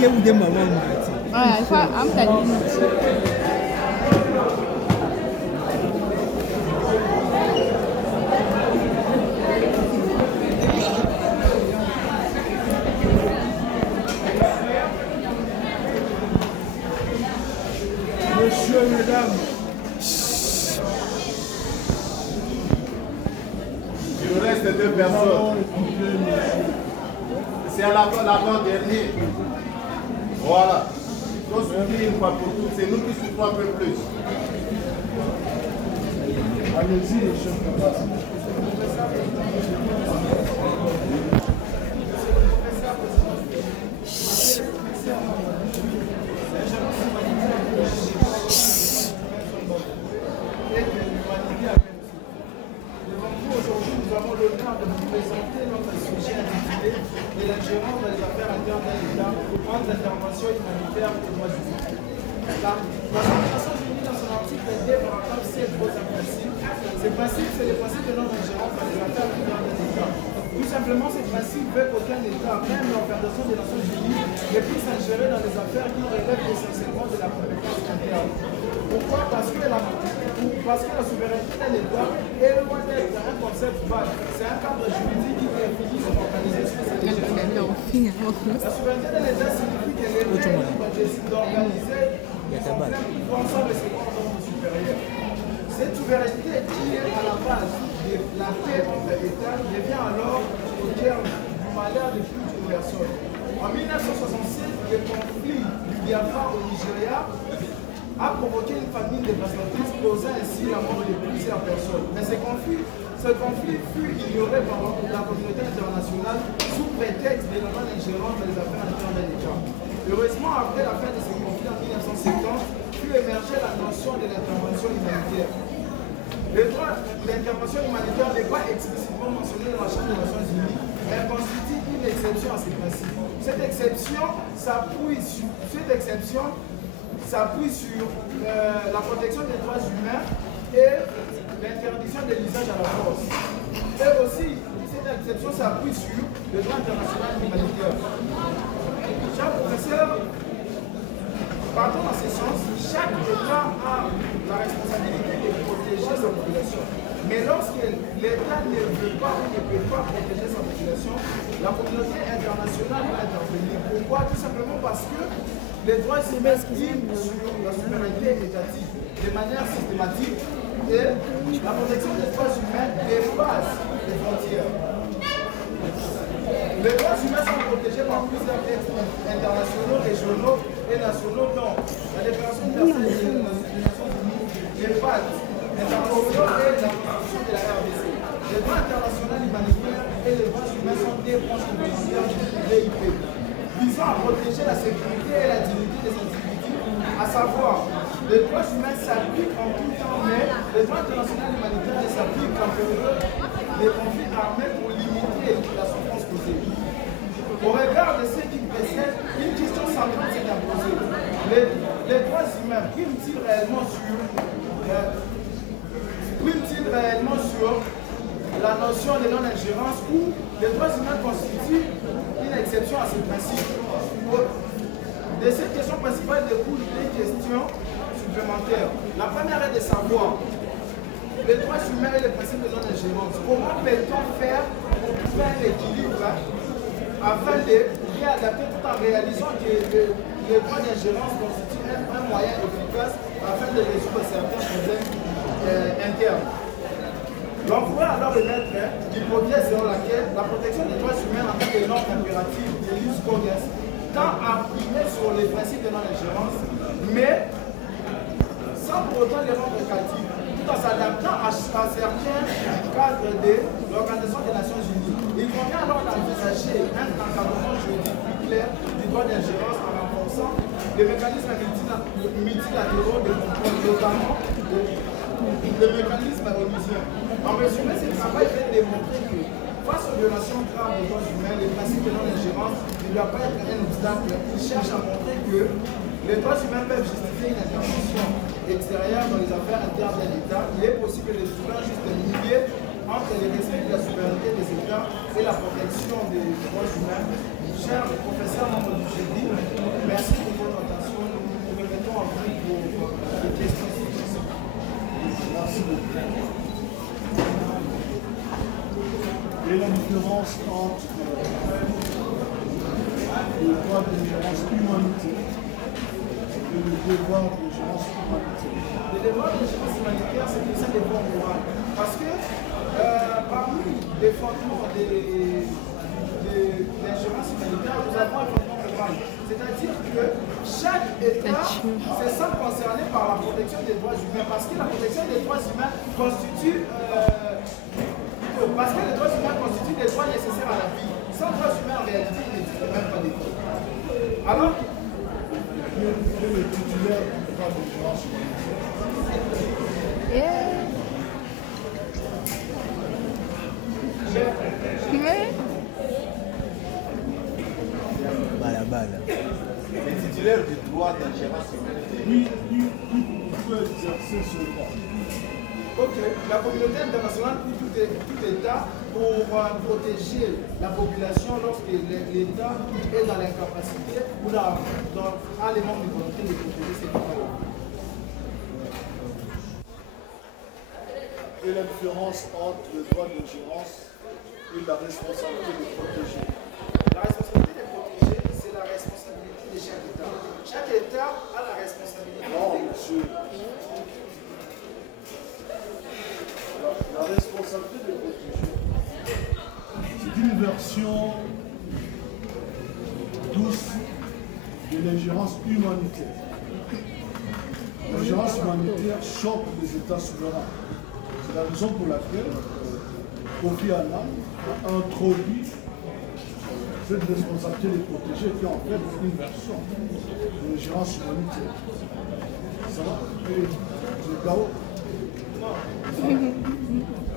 ye ou de maman. Ah, il faut am tani. Monsieur, mesdames. Il reste 2 personnes. C'est à l'avant-dernier. Voilà. Il faut souffrir une fois pour toutes. C'est nous qui souffrons un peu plus. Allez-y, les chefs. Intervention humanitaire et droits humains. L'Organisation unie dans son article 2 paragraphe 7 pose un principe. Ce principe, c'est le principe de non-ingérence dans les affaires intérieures des États. Tout simplement, ce principe veut qu'aucun État, même l'Organisation des Nations Unies, ne puisse ingérer dans les affaires qui relèvent essentiellement de la compétence interne. Pourquoi? Parce que la souveraineté d'un État est loin d'être un concept vague. C'est un cadre juridique qui définit son organisation. La souveraineté d'un État signifie que l'État est libre d'organiser son plein pouvoir sans recevoir d'ordre supérieur. Cette souveraineté qui est à la base de la paix entre États devient alors au cœur du malheur de plus d'une personne. En 1967, le conflit du Biafra au Nigeria a provoqué une famine dévastatrice, causant ainsi la mort de plusieurs personnes. Mais ce conflit fut ignoré par la communauté internationale sous prétexte de la non-ingérence dans les affaires internes d'un État. Heureusement, après la fin de ce conflit en 1970, fut émergée la notion de l'intervention humanitaire. L'intervention humanitaire n'est pas explicitement mentionnée dans la Charte des Nations Unies, mais elle constitue une exception à ces principes. Cette exception s'appuie sur la protection des droits humains et l'interdiction de l'usage à la force. Et aussi, cette exception s'appuie sur le droit international humanitaire. Cher professeur, partons dans ce sens, chaque État a la responsabilité de protéger sa population. Mais lorsque l'État ne veut pas ou ne peut pas protéger sa population, la communauté internationale va intervenir. Pourquoi? Tout simplement parce que les droits humains priment sur la souveraineté étatique de manière systématique et la protection des droits humains dépasse les frontières. Les droits humains sont protégés par plusieurs textes internationaux, régionaux et nationaux, dont la Déclaration universelle des Nations Unies, les pactes internationaux et la Constitution de la RDC. Les droits internationaux humanitaires et les droits humains sont des branches complémentaires du BIP, visant à protéger la sécurité et la dignité des individus, à savoir, les droits humains s'appliquent en tout temps, mais les droits internationaux humanitaires ne s'appliquent qu'en période des conflits armés pour limiter la souffrance causée. Au regard de ce qui précède, une question centrale s'est imposée. Les droits humains priment-ils réellement sur la notion de non-ingérence ou les droits humains constituent une exception à ce principe? De cette question principale découlent des questions supplémentaires. La première est de savoir les droits humains et les principes de non-ingérence. Comment peut-on faire pour trouver un équilibre afin de réadapter tout en réalisant que les droits d'ingérence constituent un moyen efficace afin de résoudre certains problèmes internes? L'on pourrait alors émettre l'hypothèse selon laquelle la protection des droits humains en tant que norme impérative de l'us cogens tend à primer sur les principes de non-ingérence, mais sans pour autant les rendre caltifs, tout en s'adaptant à certains cadres de l'Organisation des Nations Unies. Il convient alors d'envisager un encadrement juridique plus clair du droit d'ingérence en renforçant les mécanismes multilatéraux de contrôle, notamment le mécanisme onusien. En résumé, ce travail vient démontrer que face aux violations graves des droits humains, les principes de non-ingérence ne doivent pas être un obstacle. Il cherche à montrer que les droits humains peuvent justifier une intervention extérieure dans les affaires internes d'un État. Il est possible de trouver un juste milieu entre le respect de la souveraineté des États et la protection des droits humains. chers professeurs membres du GD, merci pour votre attention. Nous remettons en vous vos questions. Merci beaucoup. Et la différence entre le droit de gérance humanitaire et le devoir de gérance humanitaire. Le devoir de gérance humanitaire, c'est plus un devoir moral. Parce que parmi les fondements de l'ingérence humanitaire, nous avons un fondement moral. C'est-à-dire que chaque État se sent concerné par la protection des droits humains. Parce que la protection des droits humains constitue parce que les droits humains constituent des droits nécessaires à la vie. Sans droits humains, en réalité, il n'existe même pas d'État. Alors, Quel est le titulaire du droit de gérance humanitaire? Les titulaires du droit d'ingérence humanitaire. Qui peut exercer ce droit? ok, la communauté internationale ou tout État pour protéger la population lorsque l'État est dans l'incapacité ou a les membres de volonté de protéger ces États-là. Et la différence entre le droit de gérance et la responsabilité de protéger? La responsabilité de protéger, c'est la responsabilité de chaque État. Chaque État a la responsabilité. Non, monsieur. La responsabilité de protéger, c'est une version douce de l'ingérence humanitaire. L'ingérence humanitaire choque les États souverains. C'est la raison pour laquelle Kofi Annan a introduit cette responsabilité de protéger qui est en fait une version de l'ingérence humanitaire. Ça va? Et le chaos.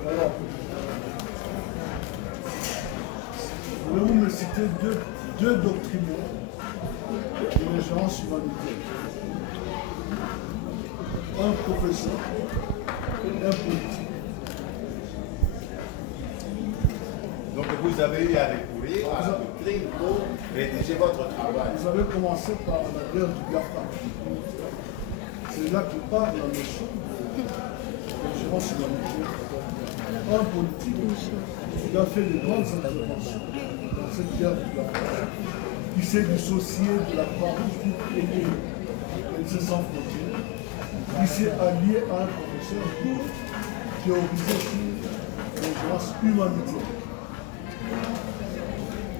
Alors, je vais vous me citer deux doctrinaires de l'ingérence humanitaire. Un professeur et un politique. Donc vous avez eu à recourir à la doctrine pour rédiger votre travail. Vous avez commencé par la guerre du Biafra. C'est là que part la notion de l'ingérence humanitaire. Un politique qui a fait de grandes interventions dans cette guerre du Biafra, qui s'est dissocié de la Croix-Rouge pour aider les sans frontières, qui s'est allié à un professeur pour théoriser sur l'ingérence humanitaire.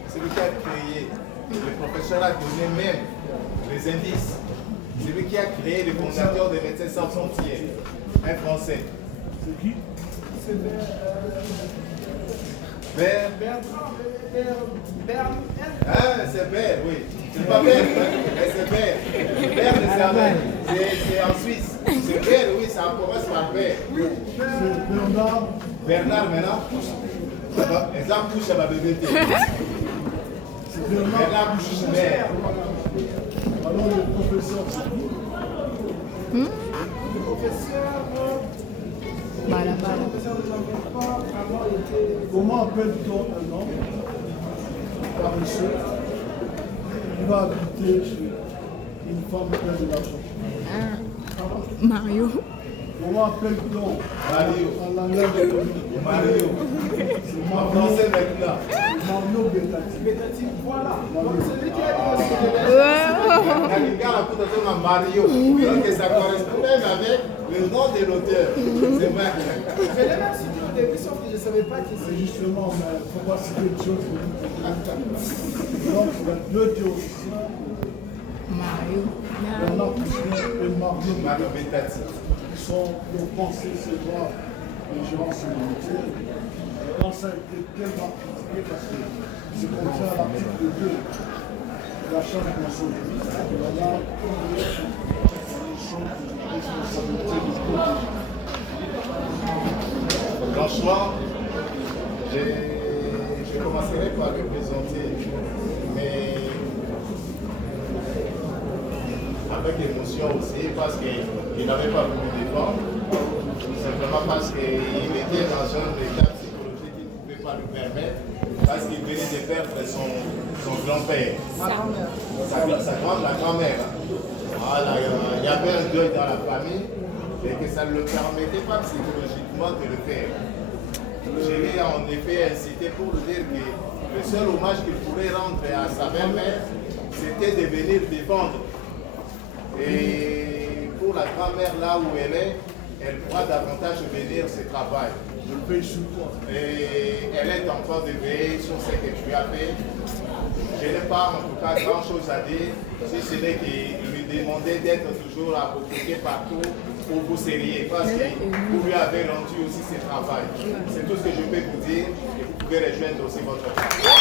C'est lui qui a créé, le professeur a donné même les indices. C'est lui qui a créé le fondateur des Médecins Sans Frontières, un Français. C'est qui? C'est Ah, c'est Bert, oui. C'est pas Bert, mais c'est Bert. Bert de Saint-Main, c'est en Suisse. C'est Bert, oui, ça commence par Bert. C'est Bernard. Bernard maintenant, exemple, couche à ma bébé. C'est Bernard Bernard Kouchner. Alors le professeur, c'est qui? le professeur. Bala. Le professeur ne l'avait pas vraiment été. Comment appelle-t-on un homme paresseux qui va habiter chez une femme pleine d'argent? Mario. Comment appelle-t-on Mario. en langage économique? Mario. C'est En Mario. français maintenant. Mario Betati. Bétatique, voilà. Donc celui qui a dit aussi que Nalinga a tout à fait Mario. Donc ça correspond même avec le nom de l'auteur. C'est vrai. je l'ai même cité au début, sauf que je ne savais pas qui C'est c'est. justement, mais il ne faut pas citer une chose. Donc il y a deux théoriciens, Mario. Bernard Kouchner et Mario Mario Betati, Betati. qui ont pensé ce droit d'ingérence humanitaire. Quand ça a été tellement critiqué parce que c'est contraire à l'article 2 de la Charte des Nations Unies, voilà une chose de responsabilité de protéger. Franchement, je commencerai par le présenter, mais avec émotion aussi, parce qu'il n'avait pas voulu défendre, simplement parce qu'il était dans un état psychologique qui ne pouvait pas lui permettre parce qu'il venait de perdre son grand-père. Ma grand-mère. La grand-mère. Voilà, il y avait un deuil dans la famille et que ça ne le permettait pas psychologiquement de le faire. Je l'ai en effet incité pour dire que le seul hommage qu'il pourrait rendre à sa belle-mère, c'était de venir défendre. Et pour la grand-mère, là où elle pourra davantage venir se travailler. Je le paye sur toi. Et elle est en train de veiller sur ce que tu as fait. Je n'ai pas en tout cas grand chose à dire, si ce n'est qu'il lui demandait d'être toujours approprié partout où vous seriez, parce que vous lui avez rendu aussi ce travail. C'est tout ce que je peux vous dire et vous pouvez rejoindre aussi votre femme.